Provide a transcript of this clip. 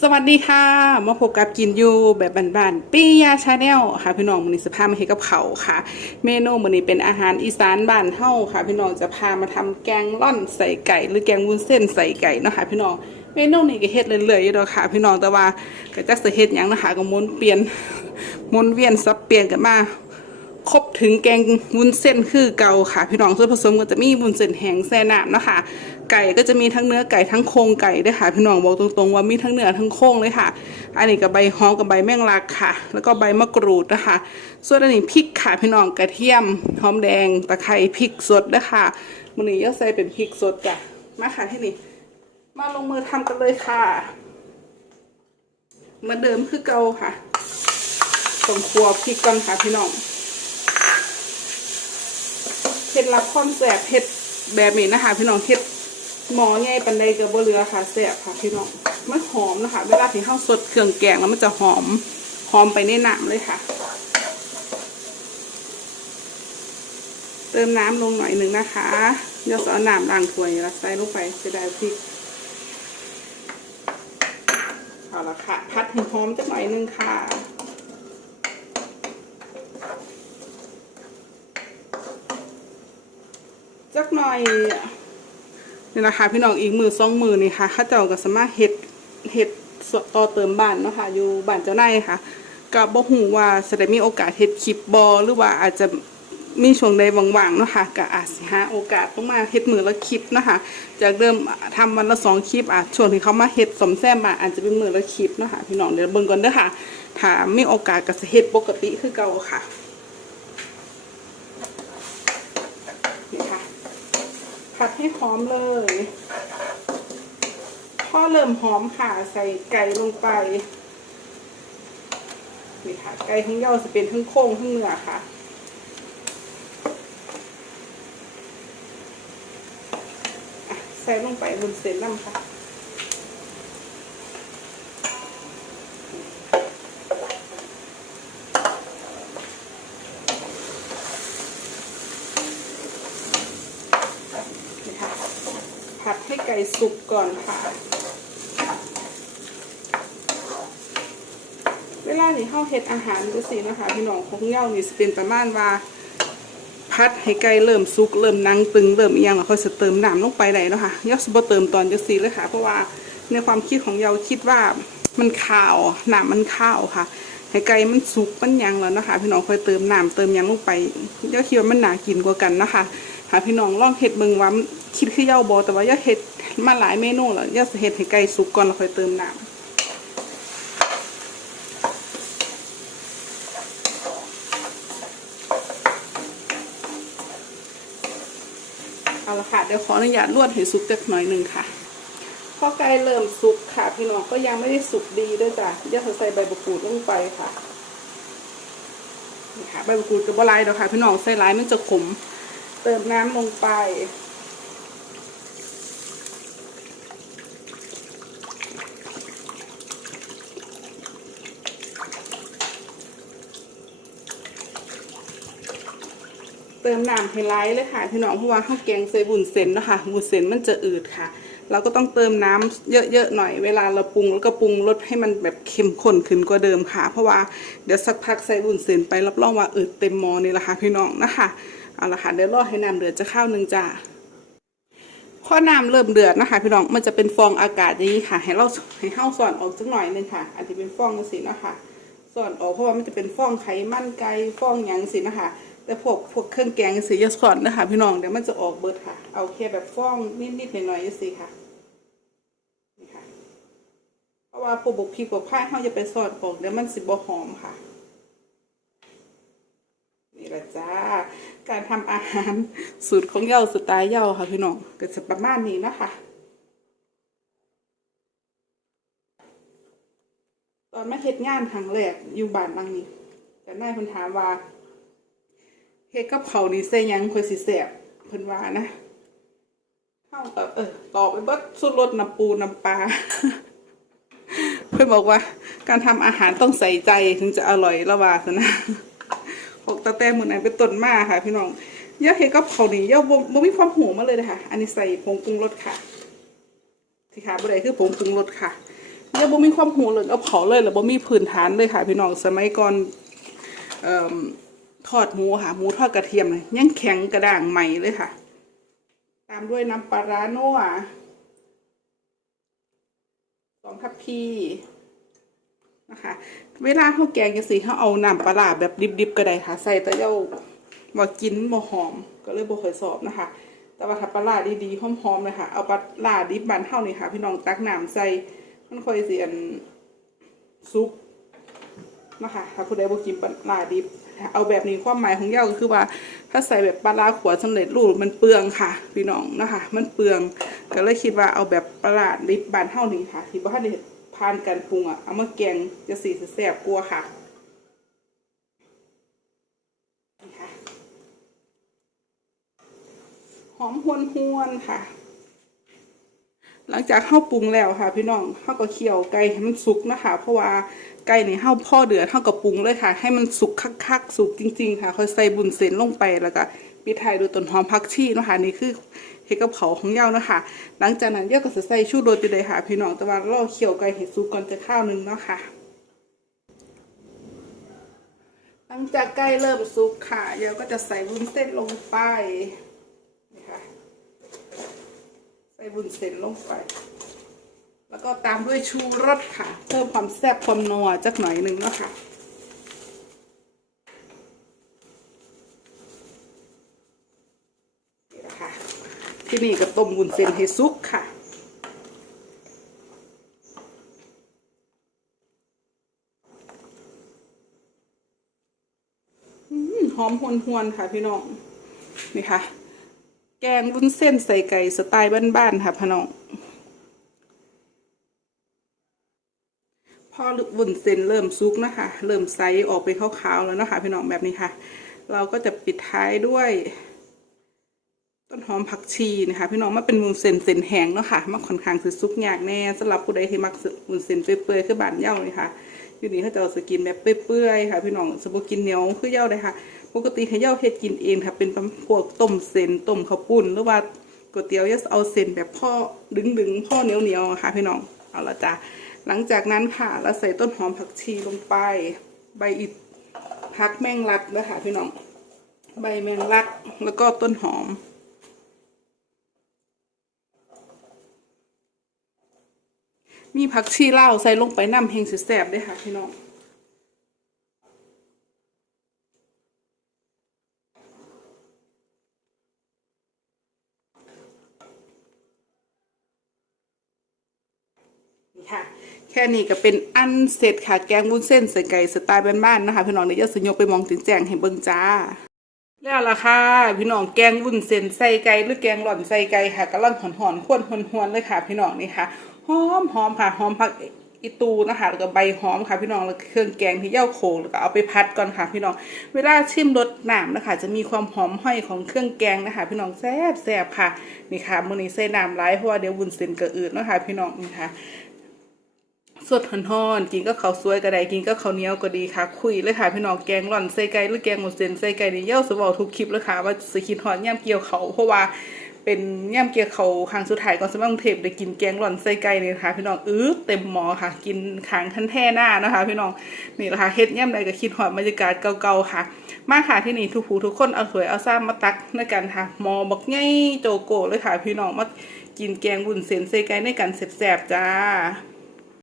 สวัสดีค่ะ มาพบกับกินยูแบบบ้านๆปียาชาแนลค่ะ พี่น้องมือนี้จะพามาเฮ็ดกับเขาค่ะ เมนูมือนี้เป็นอาหารอีสานบ้านเฮาค่ะ พี่น้องจะพามาทำแกงล่อนใส่ไก่ หรือแกงวุ้นเส้นใส่ไก่เนาะค่ะพี่น้องเมนูนี้ก็เฮ็ดเรื่อยๆอยู่ดอกค่ะ พี่น้องแต่ว่าก็จักสิเฮ็ดหยังนะคะก็หมุนเปลี่ยนหมุนเวียนสับเปลี่ยนกันมา ถึงแกงวุ้นเส้นคือเก่าค่ะ พี่น้องส่วนผสมก็จะมีวุ้นเส้นแห้งแซ่น้ำนะคะ ไก่ก็จะมีทั้งเนื้อไก่ทั้งโครงไก่ด้วยค่ะ พี่น้องบอกตรงๆว่ามีทั้งเนื้อทั้งโครงเลยค่ะ อันนี้กับใบหอมกับใบแมงลักค่ะ แล้วก็ใบมะกรูดนะคะ ส่วนอันนี้พริกค่ะพี่น้องกระเทียมหอมแดงตะไคร้พริกสดนะคะมันนี้ยกใส่เป็นพริกสดจ้ะมาค่ะที่นี่มาลงมือทำกันเลยค่ะเหมาเดิมคือเก่าค่ะต้องครัวพริกก่อนค่ะพี่น้อง เห็ดรับความแสบเห็ดแบบนี้นะคะ พี่น้องเห็ดหมอใหญ่ปันใดกับบ่เรือค่ะแสบค่ะพี่น้องมันหอมนะคะ เวลาที่ข้าวสดเครื่องแกงแล้วมันจะหอมหอมไปในน้ำเลยค่ะ เติมน้ำลงหน่อยหนึ่งนะคะเดี๋ยวจะเอาน้ำล้างถ้วยแล้วใส่ลงไปจะได้พริกเอาละค่ะ พัดให้หอมจักหน่อยหนึงค่ะ จักหน่อยนี่นะคะพี่น้องอีกมือสองมือนี่ค่ะข้าเจ้าก็สามารถเห็ดเห็ดสดต่อเติมบ้านเนาะค่ะอยู่บ้านเจ้านายค่ะก็บ่ฮู้ว่าจะได้มีโอกาสเฮ็ดคลิปบ่หรือว่าอาจจะมีช่วงใดว่างๆเนาะค่ะก็อาจสิหาโอกาสต้องมาเฮ็ดมือละคลิปนะคะจากเดิมทำวันละสองคลิปอาจช่วงที่เขามาเฮ็ดสมแซมมาอาจจะเป็นมือละคลิปเนาะค่ะพี่น้องเดี๋ยวเบิ่งก่อนเด้อค่ะถ้ามีโอกาสก็สิเฮ็ดปกติคือเก่าค่ะนี่ค่ะ ผัดให้หอมเลยพอเริ่มหอมค่ะใส่ไก่ลงไปนี่ค่ะไก่ทั้งเย่าจะเป็นทั้งโค้งทั้งเนื้อค่ะอะใส่ลงไปบนเส้นน้ำค่ะ นี่ค่ะ ผัดให้ ไก่สุกก่อนค่ะ เวลานี่เข้าเฮ็ดอาหารก็สินะคะ พี่น้องของเย้านี่สิเป็นประมาณว่า พัดให้ไก่เริ่มสุกเริ่มนังตึงเริ่มอียังแล้วค่อยเติมน้ำลงไปได้นะค่ะเย้าสิบ่เติมตอนจังซี่เลยค่ะ เพราะว่าในความคิดของเยาคิดว่ามันข้าวน้ำมันข้าวค่ะให้ไก่มันสุกมันยังแล้วนะคะ พี่น้องค่อยเติมน้ำเติมยังลงไปเย้าคิดว่ามันน่ากินกว่ากันนะคะหาพี่น้องลองเฮ็ดเบิงว่ามันคิดคือเย้าบ่แต่ว่าเย้าเฮ็ด มาหลายเมนูแล้วเย้าสิเฮ็ดให้ไก่สุกก่อนแล้วค่อยเติมน้ำเอาละค่ะเดี๋ยวขออนุญาตลวดให้สุกจักน่อยหนึ่งค่ะพอไก่เริ่มสุกค่ะ พี่น้องก็ยังไม่ได้สุกดีด้วยจ้ะเดี๋ยวเราใส่ใบมะกรูดลงไปค่ะนี่ค่ะใบมะกรูดกับบะไลเดี๋ยวค่ะ พี่น้องใส่ไลายมันจะขม เติมน้ำลงไป เติมน้ำให้ไลท์เลยค่ะพี่น้องเพราะว่าข้าวแกงใส่บุญเส้นนะคะบุญเส้นมันจะอืดค่ะ เราก็ต้องเติมน้ำเยอะๆหน่อยเวลาเราปรุงแล้วก็ปรุงรสให้มันแบบเข้มข้นขึ้นกว่าเดิมค่ะ เพราะว่าเดี๋ยวสักพักใส่บุญเส้นไปรับรองว่าอืดเต็มหม้อนี่แหละค่ะพี่น้องนะคะเอาละค่ะเดี๋ยวรอให้น้ำเดือดจะข้าวหนึ่งจ้าพอน้ำเริ่มเดือดนะคะ พี่น้องมันจะเป็นฟองอากาศอย่างนี้ค่ะ ให้เราให้เข้าส่วนออกสักหน่อยนึงค่ะอาจจะเป็นฟองสินะคะส่วนออกเพราะว่ามันจะเป็นฟองไขมันไก่ฟองหยังสินะคะ แต่พวกพวกเครื่องแกงสียาสอนนะคะพี่น้องเดี๋ยวมันจะออกเบิดค่ะ เอาแค่แบบฟองนิดๆหน่อยๆสิค่ะนี่ค่ะ เพราะว่าพวกบุกพริกบุกผ้าเขาจะไปสอดออกเดี๋ยวมันสิบ่หอมค่ะนี่แหละจ้า การทำอาหารสูตรของเย้าสไตล์เย้าค่ะพี่น้องก็จะประมาณนี้นะคะตอนมาเฮ็ดงานครั้งแรกอยู่บ้านหลังนี้ แต่นายเพิ่นถามว่า เฮ็ดกับเขานี่ใส่ยังค่อยสิแซ่บเพิ่นว่านะเฮาก็เออตอไปเบิดสุดรสน้ำปูน้ำปลาเพิ่นบอกว่า การทำอาหารต้องใส่ใจถึงจะอร่อยละว่าซะนะของตาแต้มือนั้นเป็นต้นมาค่ะ พี่น้องอย่าเฮ็ดกับเขานี่อย่าบ่มีความหูมาเลยนะคะอันนี้ใส่ผงปรุงรสค่ะที่ขาบ่ได้คือผงปรุงรสค่ะยังบ่มีความหูเรื่องกับเขาเลยแล้วบ่มีพื้นฐานเลยค่ะ พี่น้องสมัยก่อนเอ่อ ทอดหมูค่ะ หมูทอดกระเทียมเลยยังแข็งกระด้างใหม่เลยค่ะ ตามด้วยน้ำปลาร้าโนัวสองทัพพีนะคะ เวลาเขาแกงจะสีเขาเอาน้ำปลาแบบดิบๆก็ได้ค่ะ ใส่ตะเย้าว่ากินบ่หอม ก็เลยบ่เคยสอบนะคะ แต่ว่าถ้าปลาดีๆหอมๆเลยค่ะ เอาปลาดิบบานเฮานี่ค่ะ พี่น้องตักน้ำใส่มันค่อยเสิอันซุปนะคะ ถ้าผู้ใดบ่กินปลาดิบ เอาแบบนี้ความหมายของเย้าก็คือว่า ถ้าใส่แบบปลาร้าขวดสำเร็จรูปมันเปลืองค่ะ พี่น้องนะคะ มันเปลืองก็เลยคิดว่าเอาแบบปลาร้าดิบบานเฮานี่ค่ะ ที่บ่ทันได้ผ่านการปรุงอะเอามาแกงจะสีแซ่บกว่าค่ะหอมหวนหวนๆค่ะ หลังจากเข้าปรุงแล้วค่ะ พี่น้องเข้าก็เคี่ยวไก่ให้มันสุกนะคะ เพราะว่าไก่ในเข้าพ่อเดือดเข้ากับปรุงเลยค่ะ ให้มันสุกคักๆสุกจริง ๆ ค่ะค่อยใส่บุญเส้นลงไปแล้วก็ปิดท้ายด้วยต้นหอมผักชีนะคะนี่คือเห็ดกับเขาของเย้านะคะ หลังจากนั้นเย้าก็จะใส่ชูรสอยู่เลยค่ะ พี่น้องแต่ว่าเราเคี่ยวไก่เห็ดสุกก่อนจะข้าวหนึงเนาะค่ะหลังจากไก่เริ่มสุกค่ะเย้าก็จะใส่วุ้นเส้นลงไปนี่ค่ะ ใส่ บุญเส้นลงไป แล้วก็ตามด้วยชูรสค่ะ เพิ่มความแซ่บความนัวจักหน่อยหนึ่งเนาะค่ะนี่นะคะที่นี่ก็ต้มบุญเส้นให้สุกค่ะ หอมหวนหวนๆค่ะพี่น้อง นี่ค่ะ แกงวุ้นเส้นใส่ไก่สไตล์บ้านๆค่ะพี่น้องพอวุ้นเส้นเริ่มซุกนะคะ เริ่มใสออกไปขาวๆแล้วนะคะพี่น้องแบบนี้ค่ะ เราก็จะปิดท้ายด้วย ต้นหอมผักชีนะคะ พี่น้องมาเป็นวุ้นเส้นเส้นแห้งเนาะค่ะมาค่อนข้างสิซุกยากแน่สำหรับผู้ใดที่มักวุ้นเส้นเปื่อยๆคือบานเย้านี่ค่ะ อยู่นี่เขาจะเอาสกินแบบเปื่อยๆค่ะพี่น้องสมบูกินเหนียวคือเย้าเลยค่ะ ปกติให้เย้าเฮ็ดกินเองค่ะเป็นพวกต้มเส้นต้มข้าวปุ้นหรือว่าก๋วยเตี๋ยวจะเอาเส้นแบบพ่อดึงๆพ่อเหนียวๆอะค่ะพี่น้องเอาละจ้ะหลังจากนั้นค่ะเราใส่ต้นหอมผักชีลงไป ใบอิดพักแมงลักนะคะพี่น้อง ใบแมงลักแล้วก็ต้นหอม มีผักชีเล่าใส่ลงไปน้ำเฮงสิแสบด้ค่ะพี่น้องนี่ค่ะแค่นี้ก็เป็นอันเสร็จค่ะแกงวุ้นเส้นใส่ไก่สไตล์บ้านๆนะคะ พี่น้องเดี๋ยวจะสยกไปมองถึงแจงให้เบิ่งจ้า แล้วล่ะค่ะ พี่น้องแกงวุ้นเส้นใส่ไก่หรือแกงหล่อนใส่ไก่ค่ะกำลังหอนๆควนหวนๆเลยค่ะ พี่น้องนี่ค่ะ หอมหอมค่ะหอมผักอีตูนะคะแล้วก็ใบหอมค่ะพี่น้องแล้วเครื่องแกงที่เย่าโขงแล้วก็เอาไปพัดก่อนค่ะพี่น้อง เวลาชิมรสน้ำนะคะ จะมีความหอมห้อยของเครื่องแกงนะคะ พี่น้องแซ่บแซ่บค่ะนี่ค่ะมื้อนี้ใส่น้ำหลายเพราะว่าเดี๋ยววุ้นเส้นก็อืดนะคะพี่น้องนี่ค่ะสดหอนๆกินก็ข้าวสวยก็ได้กินก็ข้าวเหนียวก็ดีค่ะ คุยเลยค่ะพี่น้องแกงร่อนใส่ไก่หรือแกงหมูเส้นใส่ไก่นี่เย้าสบอกทุกคลิปเลยค่ะว่าสิคิดฮอดย่ำเกี่ยวเขาเพราะว่า เป็นย่ำเกี่ยวเขาครั้งสุดท้ายก่อนสมัยกรุงเทพได้กินแกงร่อนใส่ไก่นี่นะคะพี่น้องอื้อเต็มหมอค่ะ กินขางทันแท่หน้านะคะ พี่น้องนี่แหละค่ะเฮ็ดย่ำใดก็คิดหอดบรรยากาศเก่าๆค่ะ มาค่ะที่นี่ทุกผู้ทุกคนเอาสวยเอาซ้ำมาตักด้วยกันค่ะหมอบักไงโจโกเลยค่ะ พี่น้องมากินแกงบุญเส้นใส่ไก่ในกันแสบๆจ้า